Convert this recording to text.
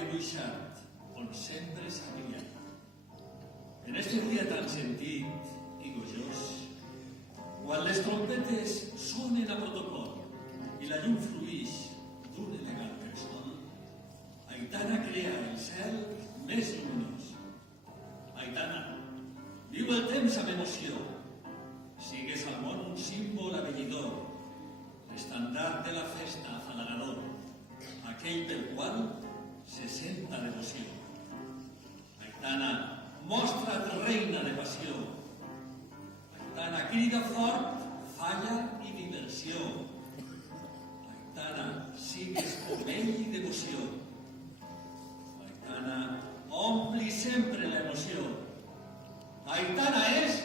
dibuixat, on sempre sabia. En este dia tan sentit i gojós, quan les trompetes sonen a protocol i la llum fluix d'un elegant cressol, Aitana crea el cel més lluminós. Aitana, viu el temps amb emoció, sigues al món un símbol abellidor, l'estandard de la festa afalagador, aquell pel qual se senta devoció. Aitana, mostra't reina de passió. Aitana, crida fort, falla i diversió. Aitana, sigues pomell i devoció. Aitana, ompli sempre l'emoció. Aitana és